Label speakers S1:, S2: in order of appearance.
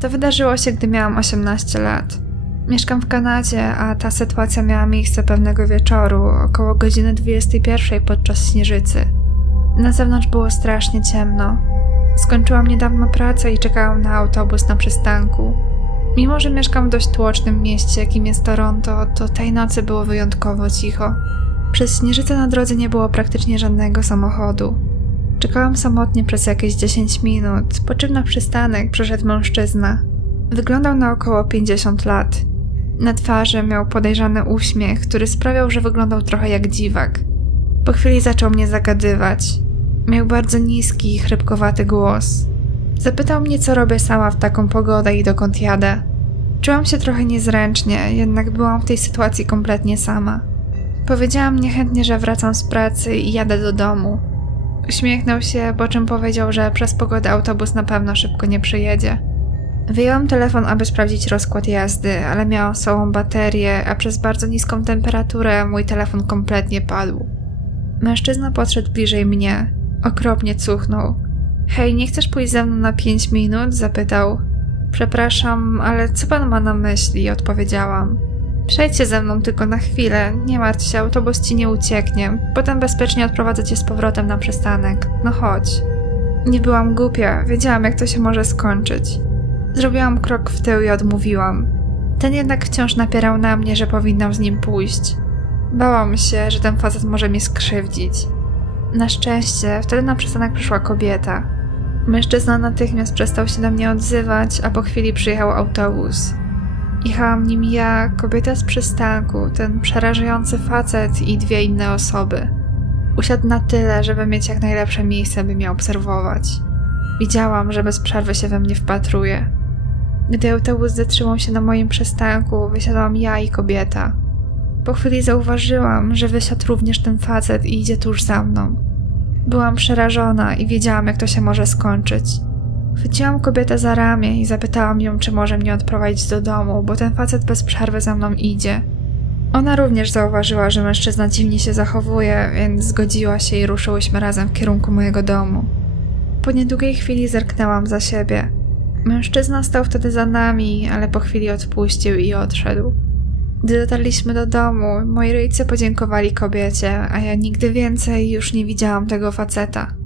S1: To wydarzyło się, gdy miałam 18 lat. Mieszkam w Kanadzie, a ta sytuacja miała miejsce pewnego wieczoru, około godziny 21 podczas śnieżycy. Na zewnątrz było strasznie ciemno. Skończyłam niedawno pracę i czekałam na autobus na przystanku. Mimo, że mieszkam w dość tłocznym mieście, jakim jest Toronto, to tej nocy było wyjątkowo cicho. Przez śnieżycę na drodze nie było praktycznie żadnego samochodu. Czekałam samotnie przez jakieś 10 minut, po czym na przystanek przyszedł mężczyzna. Wyglądał na około 50 lat. Na twarzy miał podejrzany uśmiech, który sprawiał, że wyglądał trochę jak dziwak. Po chwili zaczął mnie zagadywać. Miał bardzo niski i chrypkowaty głos. Zapytał mnie, co robię sama w taką pogodę i dokąd jadę. Czułam się trochę niezręcznie, jednak byłam w tej sytuacji kompletnie sama. Powiedziałam niechętnie, że wracam z pracy i jadę do domu. Uśmiechnął się, po czym powiedział, że przez pogodę autobus na pewno szybko nie przyjedzie. Wyjęłam telefon, aby sprawdzić rozkład jazdy, ale miałam z sobą baterię, a przez bardzo niską temperaturę mój telefon kompletnie padł. Mężczyzna podszedł bliżej mnie. Okropnie cuchnął. Hej, nie chcesz pójść ze mną na pięć minut? zapytał. Przepraszam, ale co pan ma na myśli? odpowiedziałam. Przejdźcie ze mną tylko na chwilę, nie martw się, autobus ci nie ucieknie. Potem bezpiecznie odprowadzę cię z powrotem na przystanek. No chodź. Nie byłam głupia, wiedziałam jak to się może skończyć. Zrobiłam krok w tył i odmówiłam. Ten jednak wciąż napierał na mnie, że powinnam z nim pójść. Bałam się, że ten facet może mnie skrzywdzić. Na szczęście wtedy na przystanek przyszła kobieta. Mężczyzna natychmiast przestał się do mnie odzywać, a po chwili przyjechał autobus. Jechałam nim ja, kobieta z przystanku, ten przerażający facet i dwie inne osoby. Usiadł na tyle, żeby mieć jak najlepsze miejsce, by mnie obserwować. Widziałam, że bez przerwy się we mnie wpatruje. Gdy autobus zatrzymał się na moim przystanku, wysiadłam ja i kobieta. Po chwili zauważyłam, że wysiadł również ten facet i idzie tuż za mną. Byłam przerażona i wiedziałam, jak to się może skończyć. Chwyciłam kobietę za ramię i zapytałam ją, czy może mnie odprowadzić do domu, bo ten facet bez przerwy za mną idzie. Ona również zauważyła, że mężczyzna dziwnie się zachowuje, więc zgodziła się i ruszyłyśmy razem w kierunku mojego domu. Po niedługiej chwili zerknęłam za siebie. Mężczyzna stał wtedy za nami, ale po chwili odpuścił i odszedł. Gdy dotarliśmy do domu, moi rodzice podziękowali kobiecie, a ja nigdy więcej już nie widziałam tego faceta.